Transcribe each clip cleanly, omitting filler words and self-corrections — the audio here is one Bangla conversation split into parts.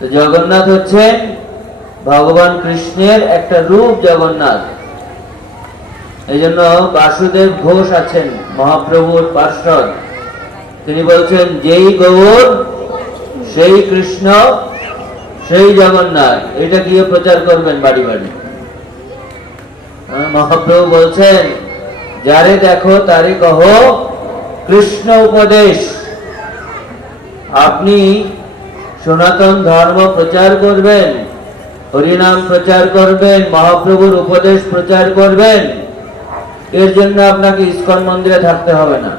তো জগন্নাথ হচ্ছেন ভগবান কৃষ্ণের একটা রূপ জগন্নাথ। এই জন্য বাসুদেব ঘোষ আছেন মহাপ্রভুর পার্ষদ, তিনি বলছেন যেই গৌর সেই কৃষ্ণ সেই জগন্নাথ, এটা গিয়ে প্রচার করবেন বাড়ি বাড়ি। মহাপ্রভু বলছেন যারে দেখো তারে কহো কৃষ্ণ উপদেশ। আপনি সনাতন ধর্ম প্রচার করবেন, হরিনাম প্রচার করবেন, মহাপ্রভুর উপদেশ প্রচার করবেন, এর জন্য আপনাকে ইস্কন মন্দিরে থাকতে হবে না,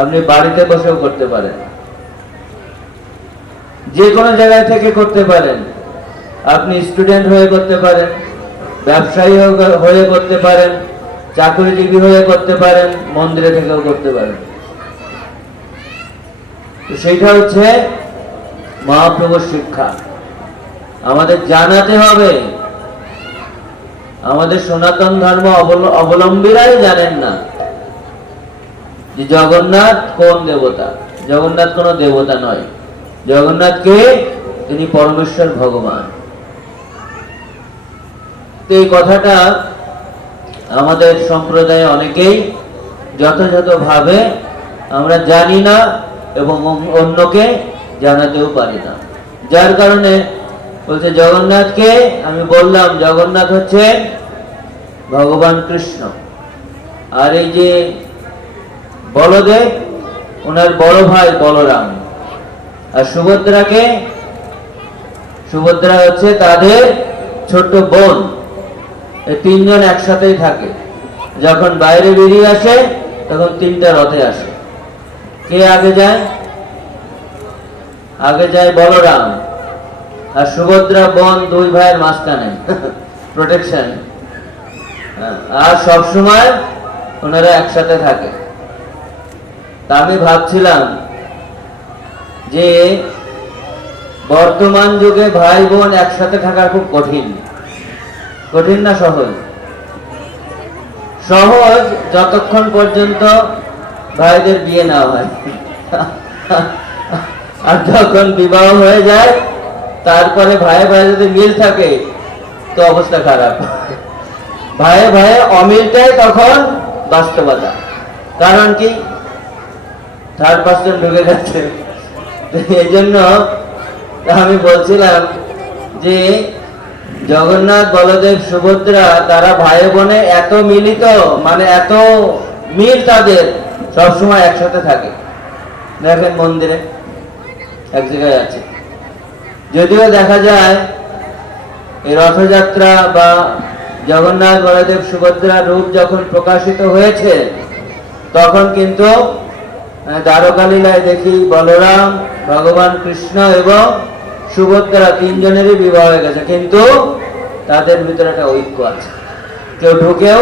আপনি বাড়িতে বসেও করতে পারেন, যে কোনো জায়গায় থেকে করতে পারেন। আপনি স্টুডেন্ট হয়ে করতে পারেন, ব্যবসায়ী হয়ে করতে পারেন, চাকরিজীবী হয়ে করতে পারেন, মন্দিরে থেকেও করতে পারেন। তো সেইটা হচ্ছে মহাপ্রভুর শিক্ষা। আমাদের জানাতে হবে, আমাদের সনাতন ধর্ম অবলম্বীরাই জানেন না যে জগন্নাথ কোন দেবতা। জগন্নাথ কোন দেবতা নয়, জগন্নাথ কে? তিনি পরমেশ্বর ভগবান। তো এই কথাটা আমাদের সম্প্রদায়ে অনেকেই যথাযথভাবে আমরা জানি না এবং অন্যকে জানাতেও পারি না, যার কারণে বলছে জগন্নাথকে। আমি বললাম জগন্নাথ হচ্ছে ভগবান কৃষ্ণ, আর এই যে বলদেব ওনার বড় ভাই বলরাম, আর সুভদ্রাকে, সুভদ্রা হচ্ছে তাদের ছোট বোন। এই তিনজন একসাথেই থাকে, যখন বাইরে বেরিয়ে আসে তখন তিনটা রথে আসে। কে আগে যায়? আগে যায় বলরাম, আর সুভদ্রা বোন দুই ভাইয়ের মাঝখানে প্রোটেকশন, আর সবসময় ওনারা একসাথে থাকে। তা আমি ভাবছিলাম যে বর্তমান যুগে ভাই বোন একসাথে থাকা খুব কঠিন। কঠিন না সহজ? সহজ যতক্ষণ পর্যন্ত ভাইদের বিয়ে না হয়, আর যখন বিবাহ হয়ে যায় তারপরে ভাইয়ে ভাইয়ে যদি মিল থাকে তো অবস্থা খারাপ। ভাইয়ে ভাইয়ে অমিলটাই তখন বাস্তবতা। কারণ কি? থার্ড পার্সন ঢুকে যাচ্ছে। এই জন্য আমি বলছিলাম যে জগন্নাথ বলদেব সুভদ্রা তারা ভাই বোনে এত মিলিত, মানে এত মিল তাদের, সবসময় একসাথে থাকে। দেখেন মন্দিরে এক জায়গায় আছে। যদিও দেখা যায় এই রথযাত্রা বা জগন্নাথ বলদেব সুভদ্রার রূপ যখন প্রকাশিত হয়েছে তখন কিন্তু দ্বারকা লীলায় দেখি বলরাম, ভগবান কৃষ্ণ এবং সুভদ্রা তিনজনেরই বিবাহ হয়ে গেছে, কিন্তু তাদের ভিতরে একটা ঐক্য আছে। কেউ ঢুকেও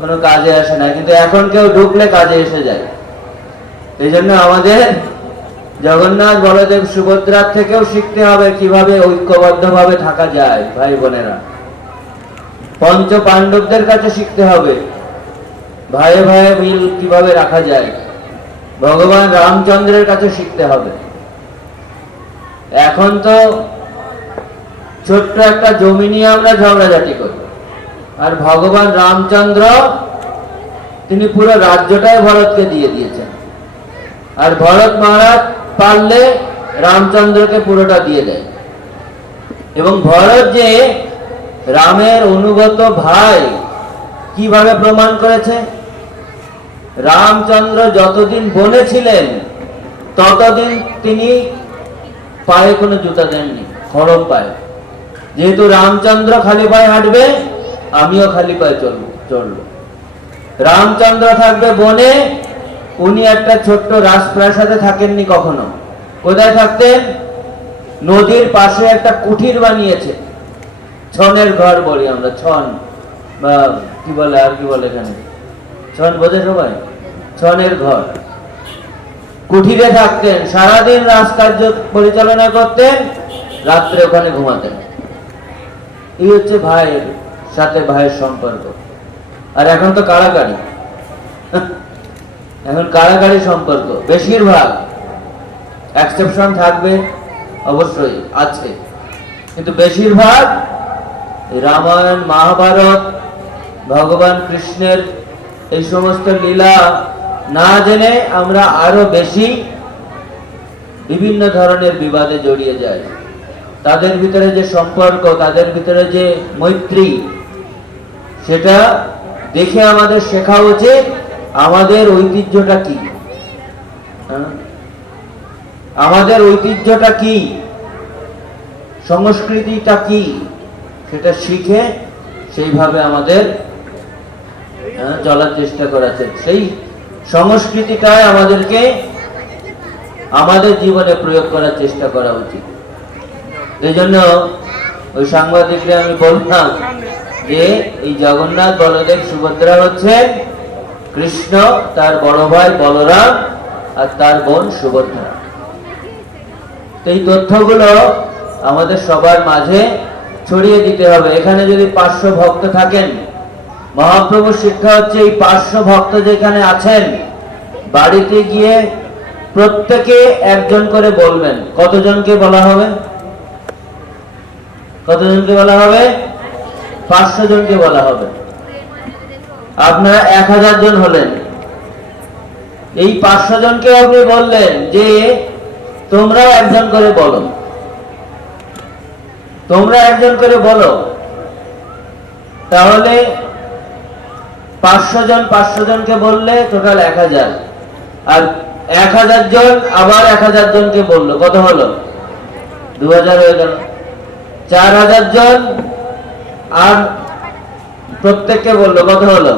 কোনো কাজে আসে না, কিন্তু এখন কেউ ঢুকলে কাজে এসে যায়। এই জন্য আমাদের জগন্নাথ বলদেব সুভদ্রার থেকেও শিখতে হবে কিভাবে ঐক্যবদ্ধভাবে থাকা যায়। ভাই বোনেরা, পঞ্চ পাণ্ডবদের কাছে শিখতে হবে ভাইয়ে ভাইয়ে মিল কিভাবে রাখা যায়। ভগবান রামচন্দ্রের কাছে শিখতে হবে। এখন তো ছোট্ট একটা জমি নিয়ে আমরা ঝগড়াঝাটি করি, আর ভগবান রামচন্দ্র তিনি পুরো রাজ্যটাই ভরতকে দিয়ে দিয়েছেন, আর ভরত মহারাজ পারলে রামচন্দ্রকে পুরোটা দিয়ে দেয়। এবং ভরত যে রামের অনুগত ভাই কিভাবে প্রমাণ করেছে? রামচন্দ্র যতদিন বনে ছিলেন ততদিন তিনি পায়ে কোনো জুতা দেননি, খড়ম পায়ে। যেহেতু রামচন্দ্র খালি পায়ে হাঁটবে, আমিও খালি পায়ে চলবো। রামচন্দ্র থাকবে বনে, উনি একটা ছোট্ট রাজপ্রাসাদে থাকেননি কখনো। কোথায় থাকতেন? নদীর পাশে একটা কুঠির বানিয়েছে, ছনের ঘর বলি আমরা, ছন বা কি বলে, আর কি বলে এখানে, ছন বোঝে সবাই? ছনের ঘর। কুঠিরে থাকতেন, সারাদিন রাজকার্য পরিচালনা করতেন, রাত্রে ওখানে ঘুমাতেন। এই হচ্ছে ভাইয়ের সাথে ভাইয়ের সম্পর্ক। আর এখন তো কাড়াকাড়ি, এখন কাড়াকাড়ি সম্পর্ক বেশিরভাগ। এক্সেপশন থাকবে, অবশ্যই আছে, কিন্তু বেশিরভাগ রামায়ণ মহাভারত ভগবান কৃষ্ণের এই সমস্ত লীলা না জেনে আমরা আরো বেশি বিভিন্ন ধরনের বিবাদে জড়িয়ে যাই। তাদের ভিতরে যে সম্পর্ক, তাদের ভিতরে যে মৈত্রী, সেটা দেখে আমাদের শেখা উচিত আমাদের ঐতিহ্যটা কি, আমাদের ঐতিহ্যটা কি, সংস্কৃতিটা কি, সেটা শিখে সেইভাবে আমাদের চলার চেষ্টা করা চাই। সেই সংস্কৃতিটাই আমাদেরকে আমাদের জীবনে প্রয়োগ করার চেষ্টা করা উচিত। এই জন্য ওই সাংবাদিকরা আমি বললাম যে এই জগন্নাথ, বলদেব, সুভদ্রা হচ্ছে কৃষ্ণ, তার বড় ভাই বলরাম আর তার বোন সুভদ্রা। তো এই তথ্যগুলো আমাদের সবার মাঝে ছড়িয়ে দিতে হবে। এখানে যদি 500 ভক্ত থাকেন, মহাপ্রভুর শিক্ষা হচ্ছে এই 500 ভক্ত যেখানে আছেন, বাড়িতে গিয়ে প্রত্যেকে একজন করে বলবেন। কতজনকে বলা হবে? কতজনকে বলা হবে? 500 জনকে বলা হবে। আপনারা 1000 জন হলেন, এই 500 জনকে আপনি বললেন যে তোমরাও একজন করে বলো, তোমরা একজন করে বলো। তাহলে 500 জন 500 জনকে বললে টোটাল 1000, আর 1000 জন আবার 1000 জনকে বললো, কত হলো? 2000 হয়ে গেল। 4000 জন আর প্রত্যেককে বললো, কত হলো?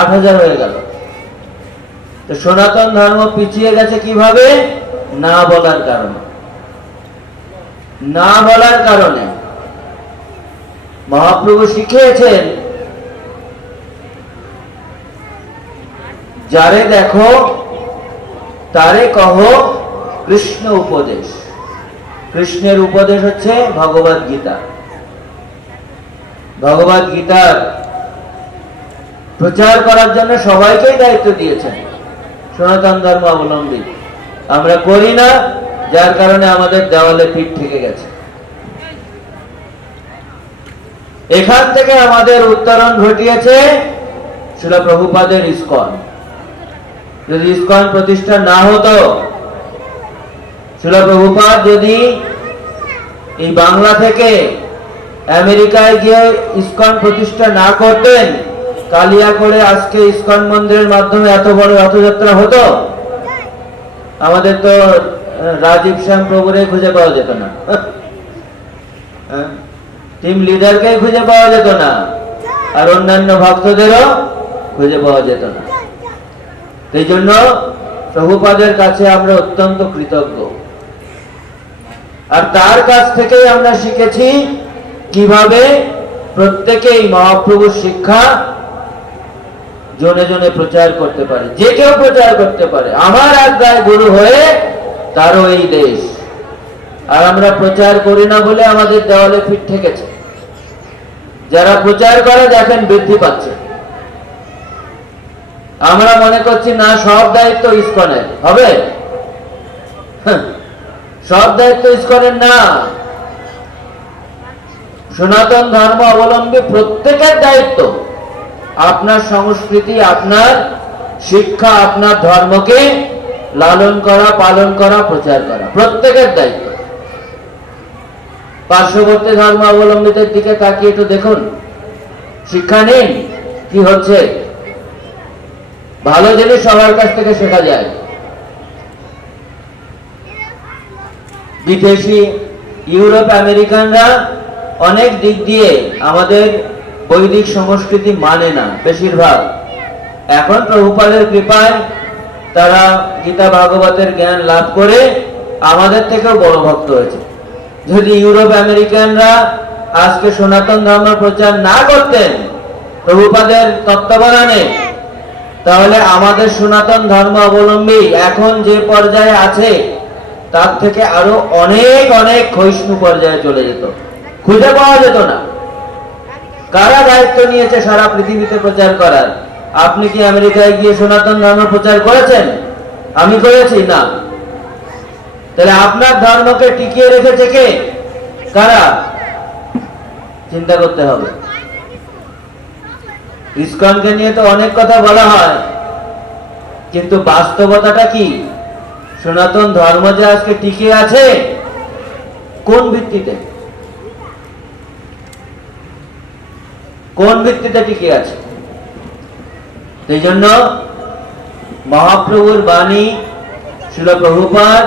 8000 হয়ে গেল। তো সনাতন ধর্ম পিছিয়ে গেছে কিভাবে? না বলার কারণে। না বলার কারণে মহাপ্রভু শিখিয়েছেন, যারে দেখো তারে কহো কৃষ্ণ উপদেশ। কৃষ্ণের উপদেশ হচ্ছে ভগবদ গীতা। ভগবদ গীতার প্রচার করার জন্য সবাইকেই দায়িত্ব দিয়েছেন সনাতন ধর্ম অবলম্বী। আমরা করি না, যার কারণে আমাদের দেওয়ালে পিঠ থেকে গেছে। এখান থেকে আমাদের উত্তরণ ঘটিয়েছে শ্রীল প্রভুপাদের ইসকন। যদি ইসকন প্রতিষ্ঠা না হতো, শ্রীল প্রভুপাদ যদি এই বাংলা থেকে আমেরিকায় গিয়ে ইসকন প্রতিষ্ঠা না করতেন, কালিয়া করে আজকে ইসকন মন্দিরের মাধ্যমে এত বড় রথযাত্রা হতো, আমাদের তো রাজীব শ্যাম প্রভুরে খুঁজে পাওয়া যেত না, টিম লিডারকে খুঁজে পাওয়া যেত না, আর অন্যান্য ভক্তদেরও খুঁজে পাওয়া যেত না। এই জন্য প্রভুপাদের কাছে আমরা অত্যন্ত কৃতজ্ঞ। আর তার কাছ থেকেই আমরা শিখেছি কিভাবে প্রত্যেকেই মহাপ্রভুর শিক্ষা জনে জনে প্রচার করতে পারে। যে কেউ প্রচার করতে পারে। আমার আজ্ঞায় গুরু হয়ে তারও এই দেশ। আর আমরা প্রচার করি না বলে আমাদের দেওয়ালে পিঠ ঠেকেছে। যারা প্রচার করে দেখেন বৃদ্ধি পাচ্ছে। আমরা মনে করছি না, সব দায়িত্ব ইসকনের হবে, সব দায়িত্ব ইসকনের না। সনাতন ধর্ম অবলম্বী প্রত্যেকের দায়িত্ব আপনার সংস্কৃতি, আপনার শিক্ষা, আপনার ধর্মকে লালন করা, পালন করা, প্রচার করা প্রত্যেকের দায়িত্ব। পার্শ্ববর্তী ধর্ম অবলম্বীদের দিকে তাকিয়ে একটু দেখুন, শিক্ষা নিন কি হচ্ছে। ভালো জিনিস সবার কাছ থেকে শেখা যায়। বিদেশি ইউরোপ আমেরিকানরা অনেক দিক দিয়ে আমাদের বৈদিক সংস্কৃতি মানে না বেশিরভাগ। এখন প্রভুপাদের কৃপায় তারা গীতা ভাগবতের জ্ঞান লাভ করে আমাদের থেকেও বড় ভক্ত হয়েছে। যদি ইউরোপ আমেরিকানরা আজকে সনাতন ধর্ম প্রচার না করতেন প্রভুপাদের তত্ত্বাবধানে, তাহলে আমাদের সনাতন ধর্ম অবলম্বী এখন যে পর্যায়ে আছে তার থেকে আরো অনেক অনেক ক্ষয়িষ্ণু পর্যায়ে চলে যেত, খুঁজে পাওয়া যেত না। কারা দায়িত্ব নিয়েছে সারা পৃথিবীতে প্রচার করার? আপনি কি আমেরিকায় গিয়ে সনাতন ধর্ম প্রচার করেছেন? আমি করেছি না। তাহলে আপনার ধর্মকে টিকিয়ে রেখেছে কে? কারা? চিন্তা করতে হবে। ইসকনকে নিয়ে তো অনেক কথা বলা হয়, কিন্তু বাস্তবতাটা কি? সনাতন ধর্ম যে আজকে টিকে আছে কোন ভিত্তিতে? কোন ভিত্তিতে টিকে আছে? সেই জন্য মহাপ্রভুর বাণী শ্রীল প্রভুপাদ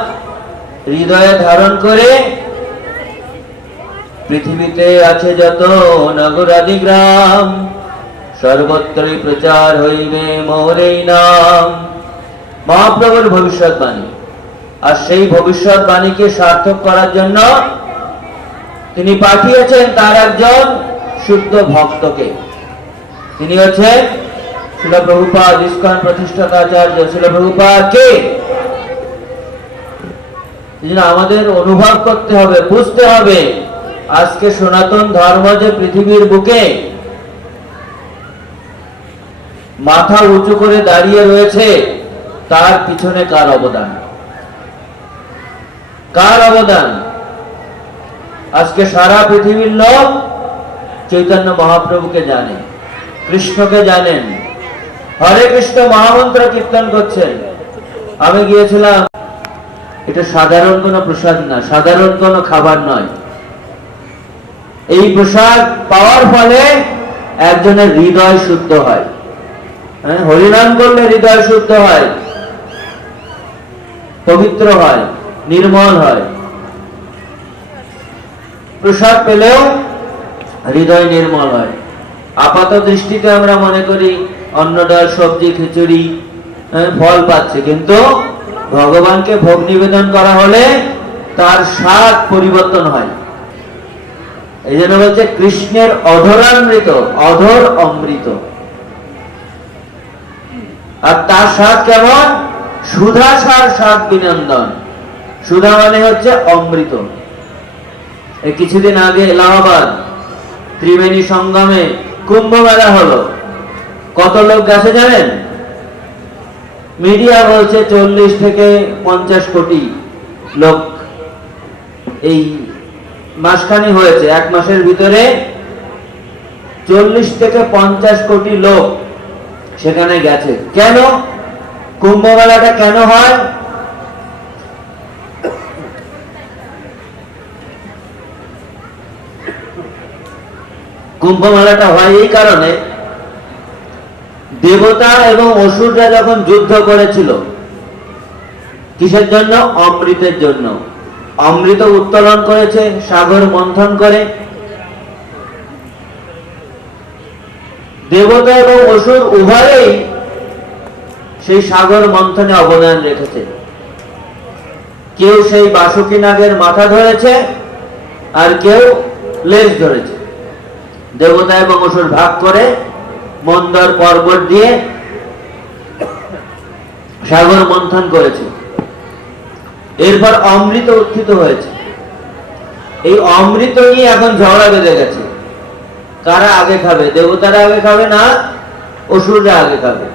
হৃদয়ে ধারণ করে পৃথিবীতে আছে যত নগরাদি গ্রাম, সর্বত্রই প্রচার হইবে মোর এই নাম। মহাপ্রভুর ভবিষ্যৎবাণী, আর সেই ভবিষ্যৎবাণীকে সার্থক করার জন্য তিনি পাঠিয়েছেন তার একজন শুদ্ধ ভক্তকে। তিনি হচ্ছেন শ্রীল প্রভুপাদ, ইসকন প্রতিষ্ঠাতা আচার্য শ্রীল প্রভুপাদ কে? আমাদের অনুভব করতে হবে, বুঝতে হবে আজকে সনাতন ধর্ম যে পৃথিবীর বুকে মাথা উঁচু করে দাঁড়িয়ে রয়েছে, তার পিছনে কার অবদান? কার অবদান? আজকে সারা পৃথিবীর লোক চৈতন্য মহাপ্রভুকে জানে, কৃষ্ণকে জানেন, হরে কৃষ্ণ মহামন্ত্র কীর্তন করছেন। আমি গিয়েছিলাম, এটা সাধারণ কোনো প্রসাদ না, সাধারণ কোনো খাবার নয়। এই প্রসাদ পাওয়ার ফলে একজনের হৃদয় শুদ্ধ হয়। হরিনাম করলে হৃদয় শুদ্ধ হয়, পবিত্র হয়, নির্মল হয়। প্রসাদ পেলেও হৃদয় নির্মল হয়। আপাত দৃষ্টিতে আমরা মনে করি অন্ন ডাল সবজি খিচুড়ি ফল পাচ্ছে, কিন্তু ভগবানকে ভোগ নিবেদন করা হলে তার স্বাদ পরিবর্তন হয়। এই জন্য বলছে কৃষ্ণের অধরামৃত, অধর অমৃত। আর তার স্বাদ কেমন? সুধা সার স্বাদ বিনন্দন। সুধা মানে হচ্ছে অমৃত। এই কিছুদিন আগে এলাহাবাদ ত্রিবেণী সঙ্গমে কুম্ভ মেলা হলো। কত লোক গেছে জানেন? মিডিয়া বলছে 40 থেকে 50 কোটি লোক। এই মাসখানি হয়েছে, এক মাসের ভিতরে 40 থেকে 50 কোটি লোক সেখানে গেছে। কেন? কুম্ভ মেলাটা কেন হয়? কুম্ভ মেলাটা হয় এই কারণে, দেবতা এবং অসুররা যখন যুদ্ধ করেছিল, কিসের জন্য? অমৃতের জন্য। অমৃত উত্তোলন করেছে সাগর মন্থন করে। দেবতা এবং অসুর উভয়েই সেই সাগর মন্থনে অবদান রেখেছে। কেউ সেই বাসুকী নাগের মাথা ধরেছে, আর কেউ লেজ ধরেছে। দেবতা এবং অসুর ভাগ করে মন্দর পর্বত দিয়ে সাগর মন্থন করেছে। এরপর অমৃত উত্থিত হয়েছে। এই অমৃত নিয়ে এখন ঝগড়া বেঁধে গেছে। কারা আগে খাবে? দেবতারা আগে খাবে না অসুররা আগে খাবে?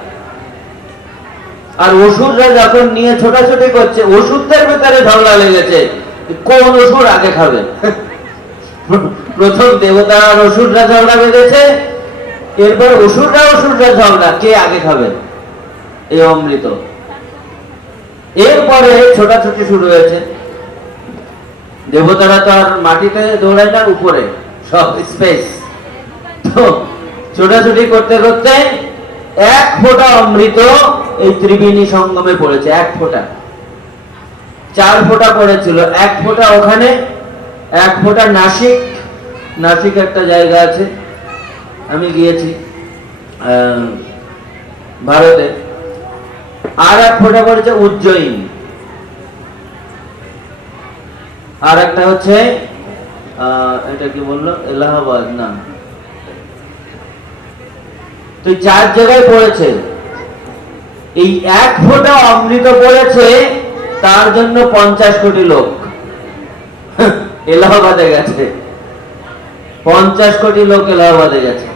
আর অসুররা যখন নিয়ে ছোটাছুটি করছে, অসুরদের ভেতরে ঝগড়া লেগেছে কোন অসুর আগে খাবে। প্রথম দেবতা আর অসুররা ঝগড়া বেঁধেছে, এরপর অসুররা ঝগড়া, কে আগে খাবে এই অমৃত। এরপরে ছোটাছুটি শুরু হয়েছে। দেবতারা তো আর মাটিতে দৌড়ায় না, উপরে সব স্পেস। তো ছোটাছুটি করতে করতে এক ফোঁটা অমৃত এই ত্রিবেণী সঙ্গমে পড়েছে। এক ফোঁটা, 4 ফোঁটা পড়েছিল। এক ফোঁটা ওখানে, এক ফোঁটা নাসিক, নাসিক একটা জায়গা আছে, আমি গিয়েছি ভারতে। আর এক ফোঁটা পড়েছে উজ্জয়িন, আর একটা হচ্ছে এটা কি বললো, এলাহাবাদ না। তো 4 জায়গায় পড়েছে। এই এক ফোঁটা অমৃত পড়েছে, তার জন্য 50 কোটি লোক এলাহাবাদে গেছে। 50 কোটি লোক এলাহাবাদে গেছে।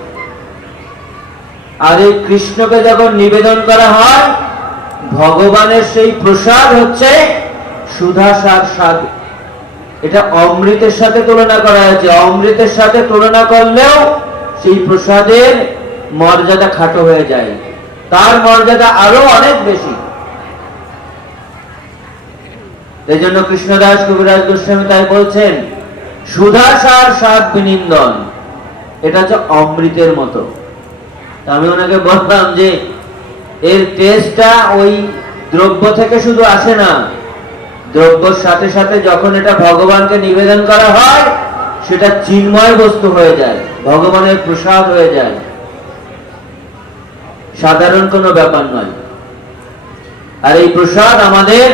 আর এই কৃষ্ণকে যখন নিবেদন করা হয়, ভগবানের সেই প্রসাদ হচ্ছে সুধাসার স্বাদ, এটা অমৃতের সাথে তুলনা করা হয়েছে। অমৃতের সাথে তুলনা করলেও সেই প্রসাদের মর্যাদা খাটো হয়ে যায়, তার মর্যাদা আরো অনেক বেশি। এই জন্য কৃষ্ণদাস কবিরাজ গোস্বামী তাই বলছেন, সুধাসার স্বাদ বিনিন্দন, এটা হচ্ছে অমৃতের মতো। আমি ওনাকে বললাম যে এর টেস্টটা ওই দ্রব্য থেকে শুধু আসে না, দ্রব্যর সাথে সাথে যখন এটা ভগবানকে নিবেদন করা হয়, সেটা চিন্ময় বস্তু হয়ে যায়, ভগবানের প্রসাদ হয়ে যায়, সাধারণ কোনো ব্যাপার নয়। আর এই প্রসাদ আমাদের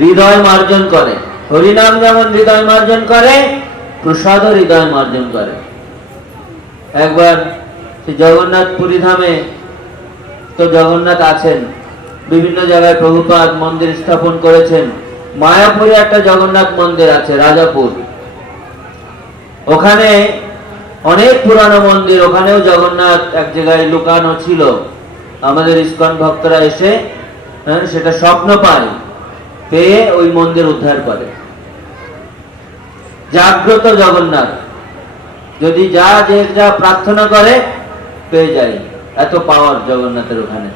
হৃদয় মার্জন করে। হরিনাম যেমন হৃদয় মার্জন করে, প্রসাদও হৃদয় মার্জন করে। একবার জগন্নাথ পুরী ধামে তো জগন্নাথ আছেন, বিভিন্ন জায়গায় প্রভুপাদ মন্দির স্থাপন করেছেন। মায়াপুরে একটা জগন্নাথ মন্দির আছে, রাজাপুর, ওখানে অনেক পুরানো মন্দির, ওখানেও জগন্নাথ এক জায়গায় লুকানো ছিল। আমাদের ইস্কন ভক্তরা এসে সেটা স্বপ্ন পায়, পেয়ে ওই মন্দির উদ্ধার করে। জাগ্রত জগন্নাথ, যদি যা যে যা প্রার্থনা করে পেয়ে যায়, এত পাওয়ার জগন্নাথের ওখানে।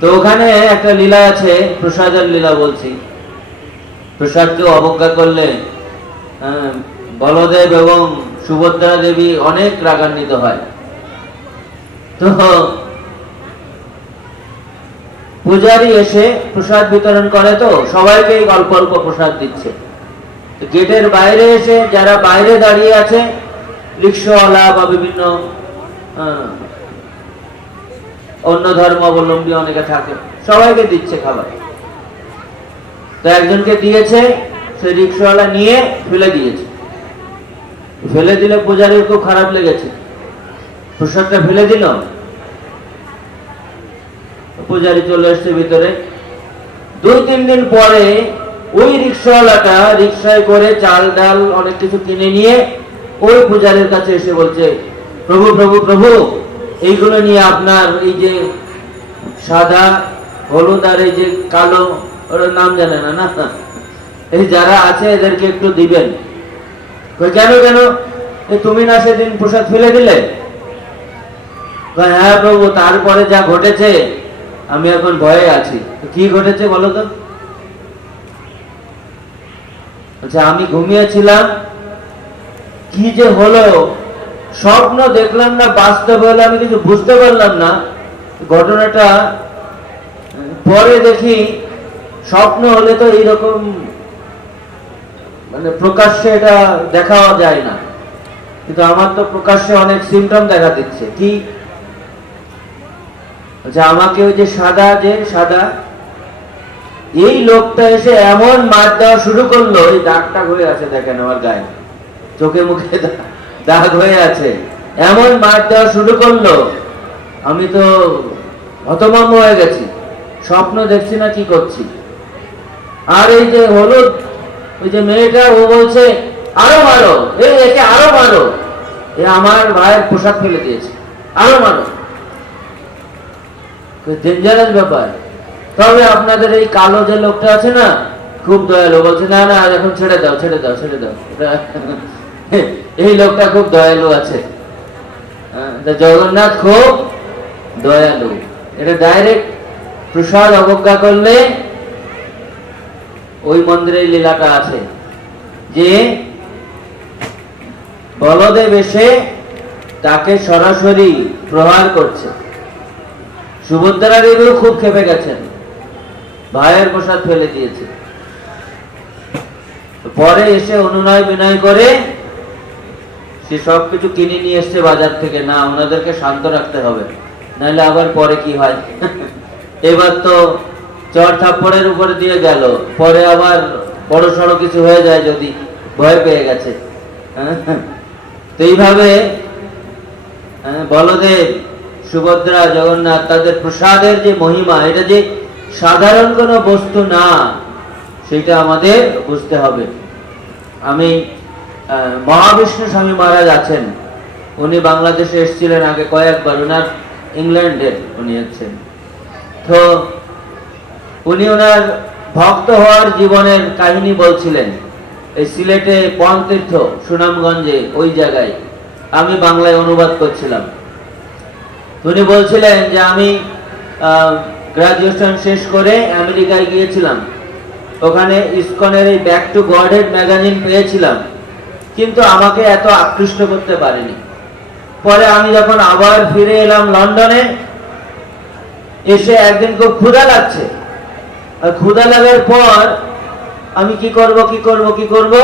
তো ওখানে একটা লীলা আছে, প্রসাদের লীলা বলছি। প্রসাদকে অবজ্ঞা করলে বলদেব এবং সুভদ্রা দেবী অনেক রাগান্বিত হয়। তো পূজারী এসে প্রসাদ বিতরণ করে, তো সবাইকেই অল্প অল্প প্রসাদ দিচ্ছে। গেটের বাইরে এসে যারা বাইরে দাঁড়িয়ে আছে, রিক্সাওয়ালা বা বিভিন্ন অন্য ধর্মাবলম্বী অনেকে থাকে, সবাইকে দিচ্ছে খাবার। তো একজনকে দিয়েছে, সে রিক্সাওয়ালা নিয়ে ফেলে দিয়েছে। ফেলে দিলে পূজারীর খুব খারাপ লেগেছে, প্রসাদটা ফেলে দিল। পূজারী চলে এসছে ভিতরে। 2-3 দিন পরে ওই রিক্সাওয়ালাটা রিক্সায় করে চাল ডাল অনেক কিছু কিনে নিয়ে ওই পূজারীর কাছে এসে বলছে, প্রভু প্রভু প্রভু, এইগুলো নিয়ে আপনার এই যে সাদা হলুদ আর এই যে কালো, ওর নাম জানে না, না এই যারা আছে এদেরকে একটু দিবেন। কেন কেন, তুমি না সেদিন প্রসাদ ফেলে দিলে? হ্যাঁ প্রভু, তারপরে যা ঘটেছে আমি এখন ভয়ে আছি। কি ঘটেছে বলো তো? আচ্ছা, আমি ঘুমিয়েছিলাম, কি যে হলো, স্বপ্ন দেখলাম না বাস্তব হলো, আমি কিছু বুঝতে পারলাম না ঘটনাটা। পরে দেখি স্বপ্ন হলে তো এইরকম মানে প্রকাশ্যে এটা দেখাও যায় না, কিন্তু আমার তো প্রকাশ্যে অনেক সিমটম দেখা দিচ্ছে। কি? আচ্ছা, আমাকে ওই যে সাদা এই লোকটা এসে এমন মার দেওয়া শুরু করলো, এই দাগটা হয়ে আছে দেখেন আমার গায়ে, চোখে মুখে দাগ হয়ে আছে, এমন মার দেওয়া শুরু করলো, আমি তো হতভম্ব হয়ে গেছি। স্বপ্ন দেখছি না কি করছি। আর এই যে হলুদ, ওই যে মেয়েটা, ও বলছে আরো মারো, একে আরো মারো, এ আমার ভাইয়ের পোশাক ফেলে দিয়েছে, আরো মারো। ডেঞ্জারাস ব্যাপার। তবে আপনাদের এই কালো যে লোকটা আছে না, খুব দয়ালু, বলছে না না এখন ছেড়ে দাও ছেড়ে দাও ছেড়ে দাও। এই লোকটা খুব দয়ালু আছে। জগন্নাথ খুব দয়ালু। এটা ডাইরেক্ট প্রসাদ অবজ্ঞা করলে ওই মন্দিরের লীলাটা আছে যে বলদেব এসে তাকে সরাসরি প্রহার করছে। সুভদ্রা দেবীও খুব ক্ষেপে গেছেন, ভাইয়ের প্রসাদ ফেলে দিয়েছে। পরে এসে অনুনয় বিনয় করে সে সবকিছু কিনে নিয়ে এসছে বাজার থেকে। না, ওনাদেরকে শান্ত রাখতে হবে, নাহলে আবার পরে কি হয়। এবার তো চর থাপ্পড়ের উপরে দিয়ে গেল, পরে আবার বড় সড়ো কিছু হয়ে যায় যদি, ভয় পেয়ে গেছে। তো এইভাবে বলদেব, সুভদ্রা, জগন্নাথ, তাদের প্রসাদের যে মহিমা, এটা যে সাধারণ কোনো বস্তু না, সেটা আমাদের বুঝতে হবে। আমি মহাবিষ্ণু স্বামী মহারাজ আছেন, উনি বাংলাদেশে এসেছিলেন আগে কয়েকবার, ওনার ইংল্যান্ডের উনি আছেন। তো উনি ওনার ভক্ত হওয়ার জীবনের কাহিনী বলছিলেন। এই সিলেটে পনতীর্থ সুনামগঞ্জে ওই জায়গায় আমি বাংলায় অনুবাদ করছিলাম। উনি বলছিলেন যে আমি গ্রাজুয়েশন শেষ করে আমেরিকায় গিয়েছিলাম, ওখানে ইসকনের এই ব্যাক টু গডহেড ম্যাগাজিন পেয়েছিলাম, কিন্তু আমাকে এত আকৃষ্ট করতে পারেনি। পরে আমি যখন আবার ফিরে এলাম লন্ডনে, এসে একদিন খুব ক্ষুধা লাগছে, আর ক্ষুধা লাগার পর আমি কি করব,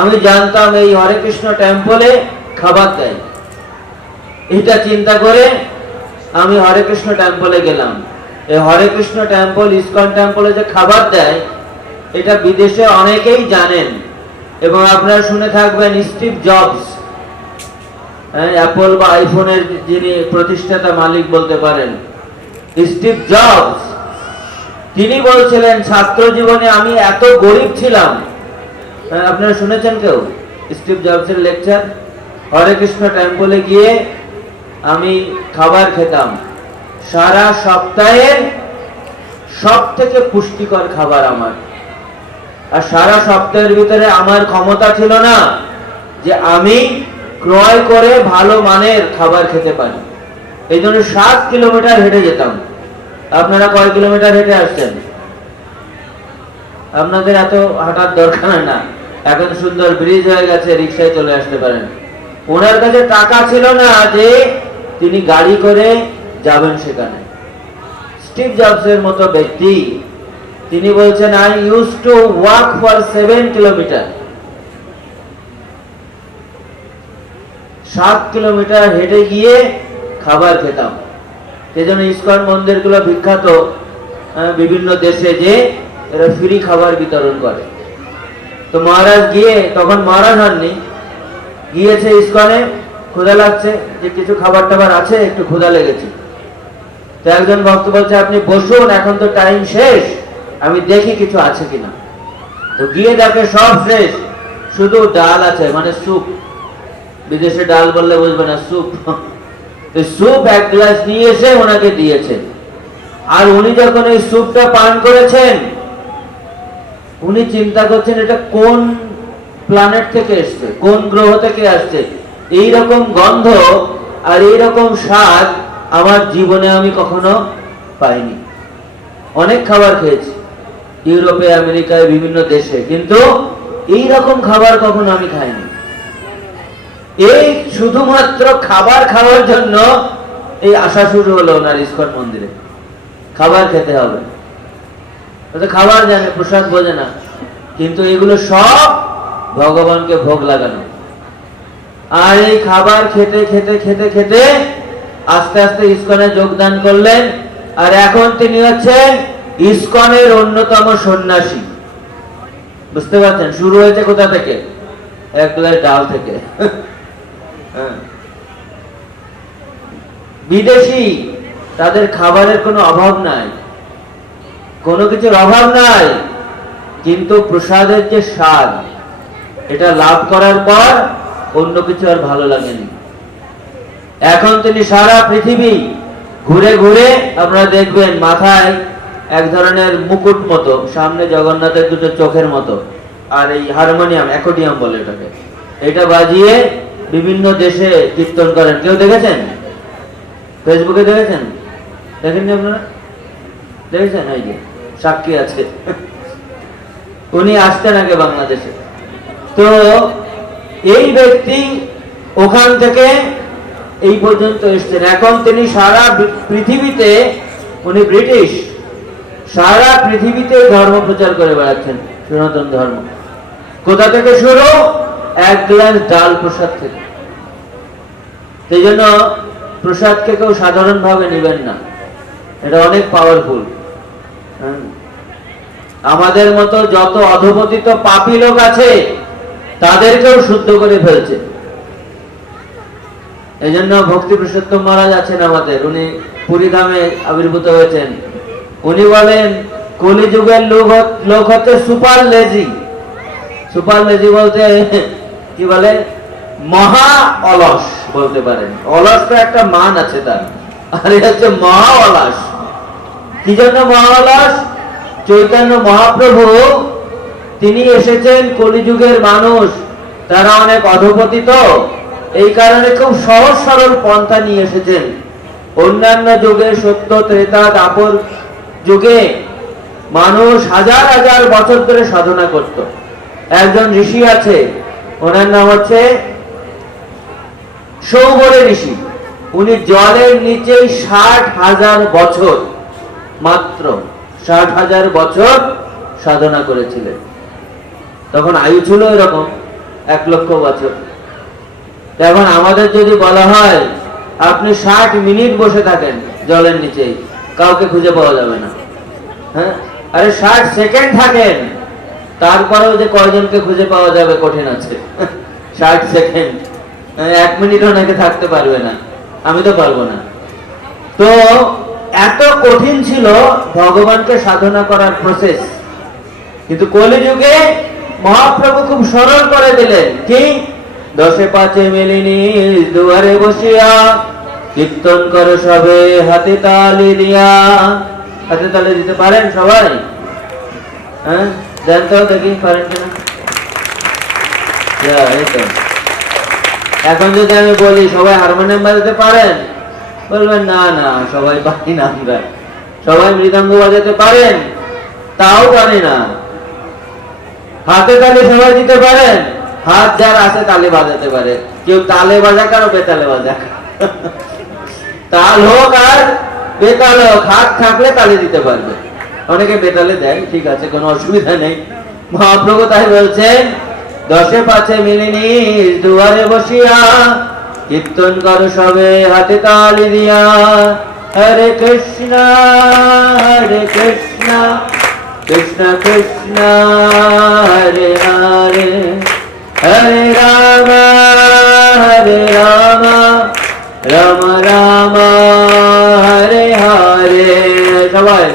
আমি জানতাম এই হরে কৃষ্ণ টেম্পলে খাবার দেয়। এটা চিন্তা করে আমি হরে কৃষ্ণ টেম্পলে গেলাম। এই হরে কৃষ্ণ টেম্পল, ইসকন টেম্পলে যে খাবার দেয়, এটা বিদেশে অনেকেই জানেন, এবং আপনারা শুনে থাকবেন স্টিভ জবস, অ্যাপল বা আইফোনের যিনি প্রতিষ্ঠাতা মালিক বলতে পারেন, স্টিভ জবস, তিনি বলছিলেন ছাত্র জীবনে আমি এত গরিব ছিলাম। আপনারা শুনেছেন কেউ স্টিভ জবসের লেকচার? হরে কৃষ্ণ টেম্পলে গিয়ে আমি খাবার খেতাম, সারা সপ্তাহের সব থেকে পুষ্টিকর খাবার আমার। আর সারা সপ্তাহের ভিতরে আমার ক্ষমতা ছিল না যে আমি ক্রয় করে ভালো মানের খাবার খেতে পারি। এই জন্য 7 কিলোমিটার হেঁটে যেতাম। আপনারা কয় কিলোমিটার হেঁটে আসছেন? আপনাদের এত হাঁটার দরকার না, এখন সুন্দর ব্রিজ হয়ে গেছে, রিক্সায় চলে আসতে পারেন। ওনার কাছে টাকা ছিল না যে তিনি গাড়ি করে যাবেন সেখানে। স্টিভ জবসের মতো ব্যক্তি, তিনি বলছেন I use to walk for 7 kilometre, 7 kilometre হেঁটে গিয়ে খাবার খেতাম। সেজন্য ইসকন মন্দিরগুলো বিখ্যাত বিভিন্ন দেশে, যে এরা ফ্রি খাবার বিতরণ করে। তো মহারাজ গিয়ে, তখন মহারাজ হননি, গিয়েছে ইসকনে, ক্ষুধা লাগছে, যে কিছু খাবার টাবার আছে, একটু ক্ষুধা লেগেছে। তো একজন ভক্ত বলছে আপনি বসুন, এখন তো টাইম শেষ, আমি দেখি কিছু আছে কিনা। তো গিয়ে দেখে সব শেষ, শুধু ডাল আছে, মানে স্যুপ। বিদেশে ডাল বললে বুঝবে না, স্যুপ। স্যুপ এক গ্লাস নিয়ে এসে ওনাকে দিয়েছে। আর উনি যখন এই স্যুপটা পান করেছেন, উনি চিন্তা করছেন এটা কোন প্ল্যানেট থেকে এসছে, কোন গ্রহ থেকে আসছে, এইরকম গন্ধ আর এইরকম স্বাদ আমার জীবনে আমি কখনো পাইনি। অনেক খাবার খেয়েছি ইউরোপে, আমেরিকায়, বিভিন্ন দেশে, কিন্তু এইরকম খাবার কখনো আমি খাইনি। এই শুধুমাত্র খাবার খাওয়ার জন্য এই আশা শুরু হলো ওনার ইসকন মন্দিরে। খাবার খেতে হবে, খাবার জানে, প্রসাদ বোঝে না, কিন্তু এগুলো সব ভগবানকে ভোগ লাগানো। আর এই খাবার খেতে খেতে খেতে খেতে আস্তে আস্তে ইসকনে যোগদান করলেন। আর এখন তিনি হচ্ছেন ইসকনের অন্যতম সন্ন্যাসী। বুঝতে পারছেন শুরু হয়েছে কোথা থেকে? এক গ্লাস ডাল থেকে। বিদেশি, তাদের খাবারের কোনো অভাব নাই, কোনো কিছুর অভাব নাই, কিন্তু প্রসাদের যে স্বাদ, এটা লাভ করার পর অন্য কিছু আর ভালো লাগেনি। এখন তিনি সারা পৃথিবী ঘুরে ঘুরে, আপনারা দেখবেন মাথায় এক ধরনের মুকুট মতো, সামনে জগন্নাথের দুটো চোখের মতো, আর এই হারমোনিয়াম, অ্যাকর্ডিয়াম বলে এটাকে, এটা বাজিয়ে বিভিন্ন দেশে কীর্তন করেন। কেউ দেখেছেন? ফেসবুকে দেখেছেন? দেখেননি আপনারা? দেখেছেন? এই যে সাক্ষী আছে, উনি আসতেন আগে বাংলাদেশে। তো এই ব্যক্তি ওখান থেকে এই পর্যন্ত এসছেন। এখন তিনি সারা পৃথিবীতে, উনি ব্রিটিশ, সারা পৃথিবীতে ধর্ম প্রচার করে বেড়াচ্ছেন, সনাতন ধর্ম। কোথা থেকে শুরু? এক গ্লাস ডাল প্রসাদ থেকে। সেই জন্য প্রসাদকে কেউ সাধারণ ভাবে নেবেন না, এটা অনেক পাওয়ারফুল। আমাদের মতো যত অধপতিত পাপী লোক আছে, তাদেরকেও শুদ্ধ করে ফেলছে। এই জন্য ভক্তি পুরুষোত্তম মহারাজ আছেন আমাদের, উনি পুরীধামে আবির্ভূত হয়েছেন। উনি বলেন কলিযুগের লোক হচ্ছে সুপার লেজি। সুপার লেজি বলতে কি বলে? মহা অলস বলতে পারেন। অলসটা একটা মান আছে তার, আর এটা হচ্ছে মহা অলস। কি জন্য মহা অলস? চৈতন্য মহাপ্রভু তিনি এসেছেন কলিযুগের মানুষ, তারা অনেক অধপতিত, এই কারণে খুব সহজ সরল পন্থা নিয়ে এসেছেন। অন্যান্য যুগে সত্য ত্রেতা দাপর যুগে মানুষ হাজার হাজার বছর ধরে সাধনা করত। একজন ঋষি আছে, ওনার নাম হচ্ছে সৌবরে ঋষি। উনি জলের নিচে 60,000 বছর, মাত্র 60,000 বছর সাধনা করেছিলেন। তখন আয়ু ছিল এরকম 1 লক্ষ বছর। এখন আমাদের যদি বলা হয় আপনি 60 মিনিট বসে থাকেন জলের নিচে, কাউকে খুঁজে পাওয়া যাবে না। হ্যাঁ, আরে 60 সেকেন্ড থাকেন, তারপরেও যে কয়জনকে খুঁজে পাওয়া যাবে কঠিন আছে। 60 সেকেন্ড, 1 মিনিটও নাকি থাকতে পারবে না, আমি তো পারবো না। তো এত কঠিন ছিল ভগবানকে সাধনা করার প্রসেস। কিন্তু কলিযুগে মহাপ্রভু খুব সরল করে দিলেন। কি? 10 5 মিলিনি দুয়ারে বসিয়া কীর্তন করো সবে হাতে তালি দিয়া। হাতে তালি দিতে পারেন সবাই? হ্যাঁ, জানতে দেখি পারেন কিনা। এখন যদি আমি বলি সবাই হারমোনিয়াম বাজাতে পারেন, বলবেন না না সবাই পারি না আমরা। সবাই মৃদঙ্গ বাজাতে পারেন? তাও পারি না। হাতে তালি সবাই দিতে পারেন? হাত যার আছে তালি বাজাতে পারে। কেউ তালে বাজাক আর বেতালে বাজাক, তাল হোক আর বেতাল হোক, হাত থাকলে তালি দিতে পারবে। অনেকে বেতালে দেয়, ঠিক আছে, কোনো অসুবিধা নেই। মহাপ্রভু তাই বলছেন 10 5 মিলিনি দুয়ারে বসিয়া কীর্তন করো সবে হাতে তালি দিয়া। হরে কৃষ্ণ কৃষ্ণ কৃষ্ণ হরে হরে, হরে রাম রাম রাম হরে হরে। সবাই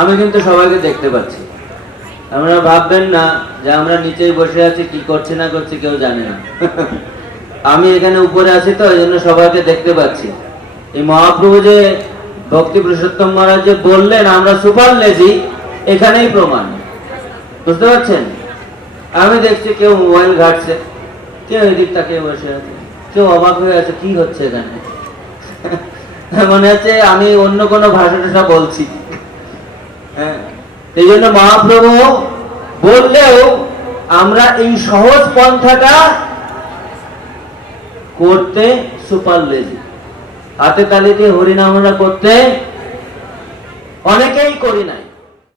আমি কিন্তু সবাইকে দেখতে পাচ্ছি। আমরা ভাববেন না যে আমরা নিচেই বসে আছি, কি করছি না করছি কেউ জানে না। আমি এখানে উপরে আছি তো এই জন্য সবাইকে দেখতে পাচ্ছি। এই মহাপ্রভু যে ভক্তি পুরুষোত্তম মহারাজ যে বললেন আমরা সুপার লেজি, এখানেই প্রমাণ। বুঝতে পারছেন? আমি দেখছি কেউ মোবাইল ঘাটছে, কেউ এদিক তাকিয়ে বসে আছে, কেউ অবাক হয়ে আছে কি হচ্ছে এখানে। মনে হচ্ছে আমি অন্য কোনো ভাষা টাষা বলছি। হ্যাঁ, এই জন্য মহাপ্রভু বললেও আমরা এই সহজ পন্থাটা করতে সুপার লেজি। হাতে তালি দিয়ে হরিনাম আমরা করতে অনেকেই করি নাই।